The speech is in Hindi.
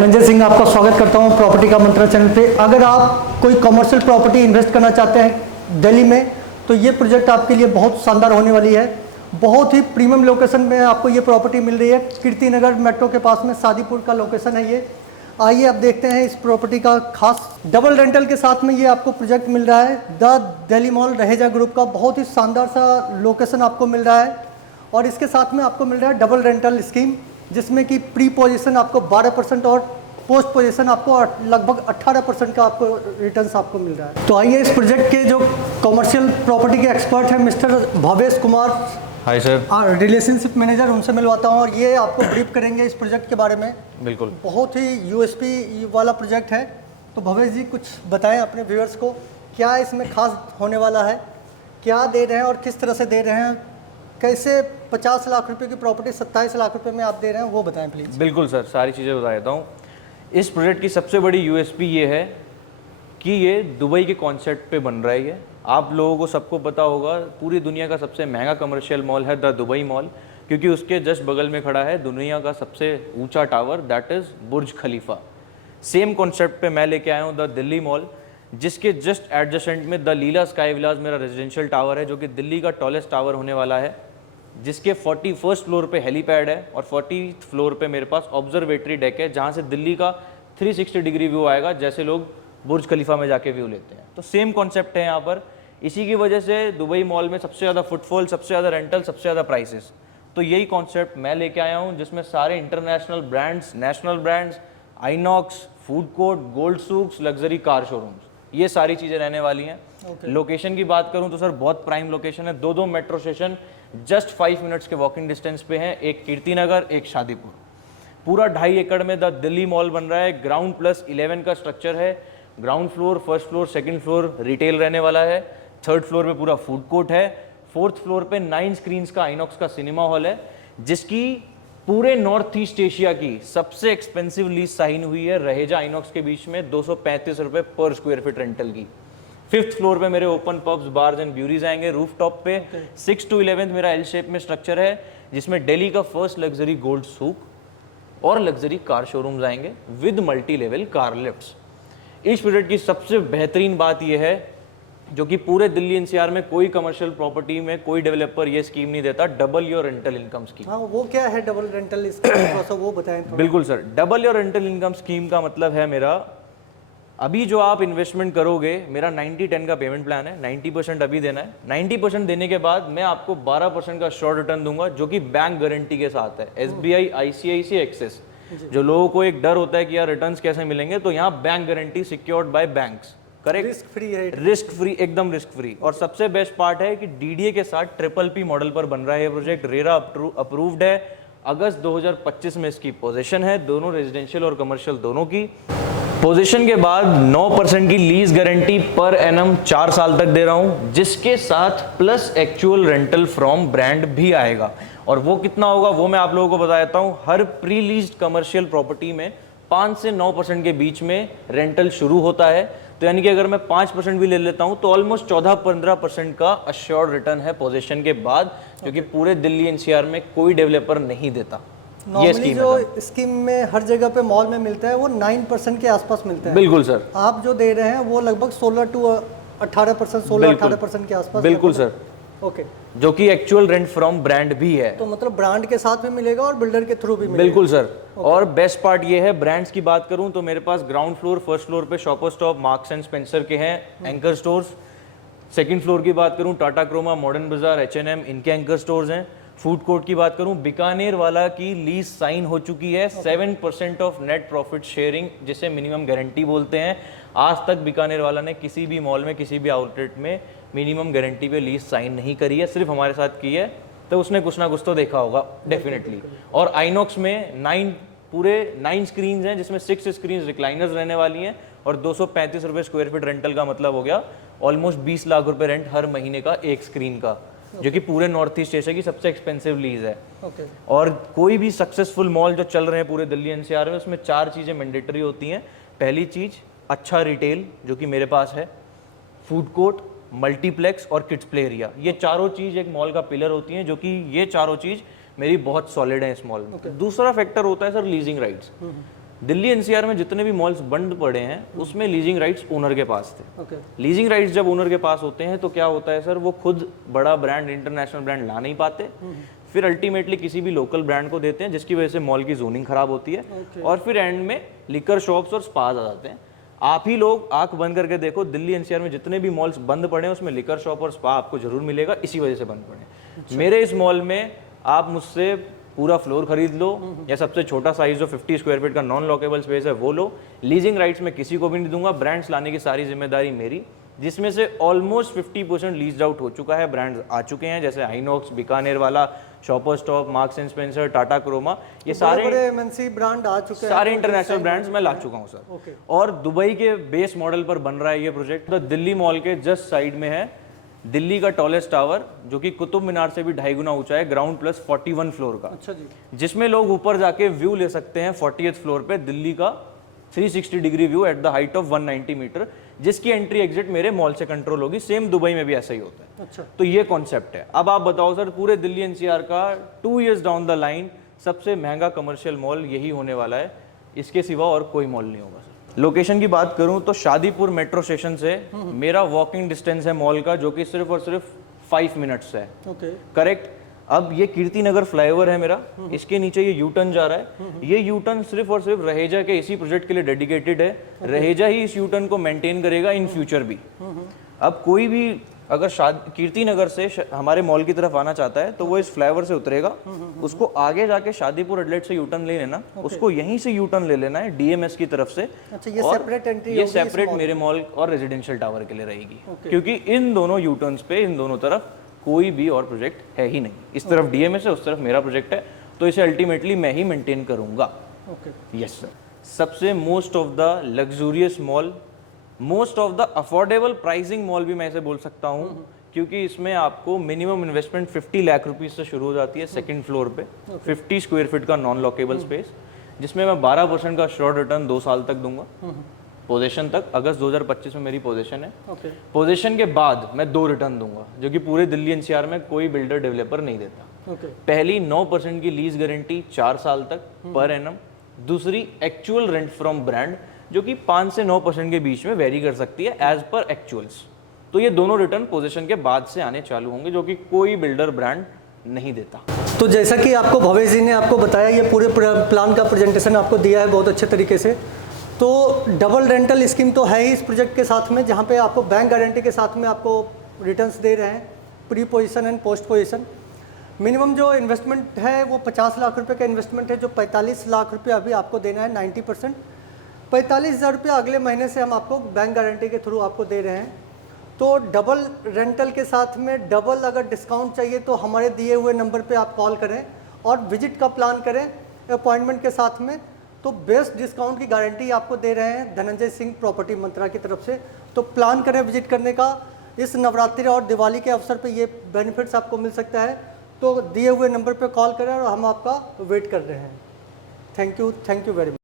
धनंजय सिंह आपका स्वागत करता हूं प्रॉपर्टी का मंत्रा चैनल पे। अगर आप कोई कमर्शियल प्रॉपर्टी इन्वेस्ट करना चाहते हैं दिल्ली में, तो ये प्रोजेक्ट आपके लिए बहुत शानदार होने वाली है। बहुत ही प्रीमियम लोकेशन में आपको ये प्रॉपर्टी मिल रही है। कीर्ति नगर मेट्रो के पास में शादीपुर का लोकेशन है ये। आइए अब देखते हैं इस प्रॉपर्टी का खास। डबल रेंटल के साथ में ये आपको प्रोजेक्ट मिल रहा है the Delhi mall Raheja group का। बहुत ही शानदार सा लोकेशन आपको मिल रहा है और इसके साथ में आपको मिल रहा है डबल रेंटल स्कीम, जिसमें कि प्री पोजीशन आपको 12% और पोस्ट पोजीशन आपको लगभग 18% का आपको रिटर्न्स आपको मिल रहा है। तो आइए इस प्रोजेक्ट के जो कमर्शियल प्रॉपर्टी के एक्सपर्ट हैं mister Bhavesh Kumar, hi sir, relationship manager, उनसे मिलवाता हूँ और ये आपको ब्रीफ करेंगे इस प्रोजेक्ट के बारे में। बिल्कुल। बहुत ही यूएसपी वाला प्रोजेक्ट है। तो भवेश जी कुछ बताएं अपने व्यूअर्स को, क्या इसमें खास होने वाला है, क्या दे रहे हैं और किस तरह से दे रहे हैं, कैसे 50 लाख रुपए की प्रॉपर्टी 27 लाख रुपए में आप दे रहे हैं, वो बताएं प्लीज़। बिल्कुल सर, सारी चीज़ें बता देता हूँ। इस प्रोजेक्ट की सबसे बड़ी यूएसपी ये है कि ये दुबई के कॉन्सेप्ट पे बन रहा है। ये आप लोगों को सबको पता होगा, पूरी दुनिया का सबसे महंगा कमर्शियल मॉल है द दुबई मॉल, क्योंकि उसके जस्ट बगल में खड़ा है दुनिया का सबसे ऊंचा tower, that is Burj Khalifa. Same concept पे मैं लेके आया हूँ द दिल्ली मॉल, जिसके जस्ट एडजेसेंट में द लीला स्काई विलास मेरा रेजिडेंशियल टावर है, जो कि दिल्ली का टॉलेस्ट टावर होने वाला है, जिसके 41st फ्लोर पे हेलीपैड है और 40th फ्लोर पे मेरे पास ऑब्जर्वेटरी डेक है, जहाँ से दिल्ली का 360 डिग्री व्यू आएगा, जैसे लोग बुर्ज खलीफा में जाके व्यू लेते हैं। तो सेम कॉन्सेप्ट है यहाँ पर। इसी की वजह से दुबई मॉल में सबसे ज़्यादा फुटफॉल, सबसे ज़्यादा रेंटल, सबसे ज़्यादा प्राइसेस। तो यही कॉन्सेप्ट मैं लेके आया हूँ, जिसमें सारे international brands, national brands, INOX, food court, gold souks, luxury car showrooms, ये सारी चीज़ें रहने वाली हैं। लोकेशन की बात करूं तो सर बहुत प्राइम लोकेशन है। दो मेट्रो स्टेशन जस्ट 5 मिनट्स के वॉकिंग डिस्टेंस पे हैं, एक कीर्ति नगर, एक शादीपुर। पूरा 2.5 एकड़ में द दिल्ली मॉल बन रहा है। ग्राउंड प्लस 11 का स्ट्रक्चर है। Ground floor, first floor, second floor retail रहने वाला है। थर्ड फ्लोर पे पूरा फूड कोर्ट है। फोर्थ फ्लोर पे 9 स्क्रीन्स का आइनॉक्स का सिनेमा हॉल है, जिसकी पूरे नॉर्थ ईस्ट एशिया की सबसे एक्सपेंसिव लीज साइन हुई है रहेजा आइनॉक्स के बीच में 235 रुपए पर स्क्वायर फीट रेंटल की। 5th फ्लोर पे मेरे open pubs, bars and breweries आएंगे। रूफ टॉप पे 6 to 11 मेरा एल शेप में स्ट्रक्चर है, जिसमें दिल्ली का फर्स्ट लग्जरी गोल्ड सूक और लग्जरी कार शोरूम्स आएंगे with multi level car lifts. इस प्रोजेक्ट की सबसे बेहतरीन बात यह है, जो कि पूरे दिल्ली एनसीआर में कोई कमर्शियल प्रॉपर्टी में कोई डेवलपर ये स्कीम नहीं देता, double your rental income scheme. हाँ, वो क्या है डबल रेंटल स्कीम, थोड़ा सा वो बताएं थोड़ा। बिल्कुल sir, double your rental income scheme का मतलब है मेरा, अभी जो आप इन्वेस्टमेंट करोगे, मेरा 90-10 का पेमेंट प्लान है। 90% अभी देना है। 90% देने के बाद मैं आपको 12% का शॉर्ट रिटर्न दूंगा, जो कि बैंक गारंटी के साथ है। SBI, ICICI, axis. जो लोगों को एक डर होता है कि यार रिटर्न्स कैसे मिलेंगे, तो यहाँ bank guarantee secured by banks. Correct, risk free है, रिस्क फ्री, एकदम रिस्क फ्री। और सबसे बेस्ट पार्ट है कि DDA के साथ PPP मॉडल पर बन रहा है ये प्रोजेक्ट। रेरा अप्रूव्ड है। अगस्त 2025 में इसकी पोजीशन है, दोनों रेजिडेंशियल और कमर्शियल दोनों की। पोजीशन के बाद 9% की लीज गारंटी पर एनम 4 साल तक दे रहा हूं, जिसके साथ plus actual rental from brand भी आएगा। और वो कितना होगा वो मैं आप लोगों को बता देता हूं। हर प्री लीज्ड कमर्शियल प्रॉपर्टी में 5 से 9% के बीच में रेंटल शुरू होता है। तो यानी कि अगर मैं 5% भी ले लेता हूं तो ऑलमोस्ट 14-15% का अश्योर्ड रिटर्न है पोजीशन के बाद, जो कि पूरे दिल्ली एनसीआर में कोई डेवलपर नहीं देता। नॉर्मली जो स्कीम में हर जगह पे मॉल में मिलता है वो 9% के आसपास मिलता है। बिल्कुल सर। आप जो दे रहे हैं वो लगभग 16 to 18%, 16-18% के आसपास। बिल्कुल सर। ओके, जो कि एक्चुअल रेंट फ्रॉम ब्रांड भी है। तो मतलब ब्रांड के साथ भी मिलेगा और बिल्डर के थ्रू भी मिलेगा। बिल्कुल सर। और बेस्ट पार्ट ये है, ब्रांड्स की बात करूं तो मेरे पास ग्राउंड फ्लोर, फर्स्ट फ्लोर पे shopper Stop, Marks and Spencer के हैं एंकर स्टोर्स। सेकंड फ्लोर की बात करूं टाटा क्रोमा, मॉडर्न बाजार, H&M, इनके एंकर स्टोर्स हैं। फूड कोर्ट की बात करूं, बीकानेर वाला की लीज साइन हो चुकी है। 7% ऑफ नेट प्रॉफिट शेयरिंग, जिसे मिनिमम गारंटी बोलते हैं। आज तक बीकानेर वाला ने किसी भी मॉल में, किसी भी आउटलेट में मिनिमम गारंटी पे लीज साइन नहीं करी है, सिर्फ हमारे साथ की है। तो उसने कुछ ना कुछ तो देखा होगा डेफिनेटली। और आइनॉक्स में 9 स्क्रीन हैं, जिसमें 6 स्क्रीन रिक्लाइनर्स रहने वाली हैं। और 235 रुपये स्क्वायर फीट रेंटल का मतलब हो गया ऑलमोस्ट 20 लाख रुपए रेंट हर महीने का एक स्क्रीन का, जो कि पूरे नॉर्थ ईस्ट एशिया की सबसे एक्सपेंसिव लीज है। और कोई भी सक्सेसफुल मॉल जो चल रहे हैं पूरे दिल्ली एनसीआर में, उसमें 4 चीज़ें मैंडेटरी होती हैं। पहली चीज़, अच्छा रिटेल, जो कि मेरे पास है। फूड कोर्ट, मल्टीप्लेक्स और किड्स प्ले एरिया, ये चारों चीज़ एक मॉल का पिलर होती हैं, जो कि ये चारों चीज़ मेरी बहुत सॉलिड है इस मॉल में। दूसरा फैक्टर होता है sir leasing rights. Delhi NCR में जितने भी मॉल्स बंद पड़े हैं उसमें लीजिंग राइट्स ओनर के पास थे। ओके। लीजिंग राइट्स जब ओनर के पास होते हैं तो क्या होता है सर, वो खुद बड़ा ब्रांड, इंटरनेशनल ब्रांड ला नहीं पाते, फिर अल्टीमेटली किसी भी लोकल ब्रांड को देते हैं, जिसकी वजह से मॉल की जोनिंग खराब होती है, और फिर एंड में लिकर शॉप्स और स्पाज आ जाते हैं। आप ही लोग आंख बंद करके देखो, दिल्ली एनसीआर में जितने भी मॉल्स बंद पड़े हैं उसमें लिकर शॉप और स्पा आपको जरूर मिलेगा, इसी वजह से बंद पड़े। मेरे इस मॉल में आप मुझसे पूरा फ्लोर खरीद लो, या सबसे छोटा साइज जो 50 स्क्वायर फीट का नॉन लॉकेबल स्पेस है वो लो। लीजिंग राइट्स में किसी को भी नहीं दूंगा, ब्रांड्स लाने की सारी जिम्मेदारी मेरी, जिसमें से ऑलमोस्ट 50% लीज्ड आउट हो चुका है, ब्रांड्स आ चुके हैं, जैसे आइनॉक्स, बीकानेर वाला, Shopper Stop, Marks and Spencer, Tata Croma, ये सारे बड़े एमएनसी ब्रांड आ चुके हैं, सारे इंटरनेशनल ब्रांड्स मैं ला चुका हूँ सर। ओके। और दुबई के बेस मॉडल पर बन रहा है ये प्रोजेक्ट। तो दिल्ली मॉल के जस्ट साइड में है दिल्ली का टॉलेस्ट टावर, जो कि कुतुब मीनार से भी 2.5 गुना ऊंचा है, ग्राउंड प्लस 41 फ्लोर का। अच्छा जी। जिसमें लोग ऊपर जाके व्यू ले सकते हैं 40th फ्लोर पे दिल्ली का 360 degree view at the height of 190 metre, जिसकी एंट्री एग्जिट मेरे मॉल से कंट्रोल होगी। सेम दुबई में भी ऐसा ही होता है। अच्छा। तो ये कॉन्सेप्ट है। अब आप बताओ सर, पूरे दिल्ली एनसीआर का 2 years डाउन द लाइन सबसे महंगा कमर्शियल मॉल यही होने वाला है, इसके सिवा और कोई मॉल नहीं होगा सर। लोकेशन की बात करूं तो शादीपुर मेट्रो स्टेशन से मेरा वॉकिंग डिस्टेंस है मॉल का, जो कि सिर्फ और सिर्फ 5 मिनट्स है। ओके। करेक्ट। अब ये कीर्ति नगर फ्लाईओवर है मेरा, इसके नीचे ये यूटर्न जा रहा है। ये यूटर्न सिर्फ और सिर्फ रहेजा के इसी प्रोजेक्ट के लिए डेडिकेटेड है। रहेजा ही इस यूटर्न को मेंटेन करेगा इन फ्यूचर भी। अब कोई भी अगर कीर्ति नगर से हमारे मॉल की तरफ आना चाहता है तो वो इस फ्लाईओवर से उतरेगा, उसको आगे जाके शादीपुर आउटलेट से यूटर्न ले लेना, उसको यहीं से यूटर्न ले लेना है डीएमएस की तरफ से। अच्छा, ये और सेपरेट एंट्री ये सेपरेट मेरे मॉल और रेजिडेंशियल टावर के लिए रहेगी, क्योंकि इन दोनों यूटर्न्स पे, इन दोनों तरफ कोई भी और प्रोजेक्ट है ही नहीं। इस तरफ डीएमएस है, उस तरफ मेरा प्रोजेक्ट है, तो इसे अल्टीमेटली मैं ही मेंटेन करूंगा। ओके। Yes sir. सबसे most of the luxurious mall, most of the affordable pricing mall भी मैं इसे बोल सकता हूँ, क्योंकि इसमें आपको मिनिमम इन्वेस्टमेंट 50 लाख रुपीस से शुरू हो जाती है सेकंड फ्लोर पे। 50 स्क्वायर फीट का नॉन लॉकेबल स्पेस, जिसमें मैं 12% का श्योर रिटर्न 2 साल तक दूंगा, पोजीशन तक। अगस्त 2025 में मेरी पोजीशन है। पोजीशन के बाद मैं 2 रिटर्न दूंगा, जो कि पूरे दिल्ली एनसीआर में कोई बिल्डर डेवलपर नहीं देता। पहली 9% की लीज गारंटी 4 साल तक पर एनम। दूसरी एक्चुअल रेंट फ्रॉम ब्रांड, जो कि 5 से 9% के बीच में वेरी कर सकती है एज पर एक्चुअल्स। तो ये दोनों रिटर्न पोजीशन के बाद से आने चालू होंगे, जो कि कोई बिल्डर ब्रांड नहीं देता। तो जैसा कि आपको भवेश जी ने आपको बताया, ये पूरे प्लान का प्रेजेंटेशन आपको दिया है बहुत अच्छे तरीके से। तो डबल रेंटल स्कीम तो है ही इस प्रोजेक्ट के साथ में, जहाँ पे आपको बैंक गारंटी के साथ में आपको रिटर्न्स दे रहे हैं, pre position and post position. Minimum जो इन्वेस्टमेंट है वो 50 लाख रुपए का इन्वेस्टमेंट है, जो 45 लाख रुपये अभी आपको देना है 90%। 45,000 रुपये अगले महीने से हम आपको बैंक गारंटी के थ्रू आपको दे रहे हैं। तो डबल रेंटल के साथ में डबल अगर डिस्काउंट चाहिए तो हमारे दिए हुए नंबर पे आप कॉल करें और विजिट का प्लान करें अपॉइंटमेंट के साथ में। तो बेस्ट डिस्काउंट की गारंटी आपको दे रहे हैं धनंजय सिंह प्रॉपर्टी मंत्रा की तरफ से। तो प्लान करें विजिट करने का। इस नवरात्रि और दिवाली के अवसर पे ये बेनिफिट्स आपको मिल सकता है। तो दिए हुए नंबर पे कॉल करें और हम आपका वेट कर रहे हैं। Thank you very much.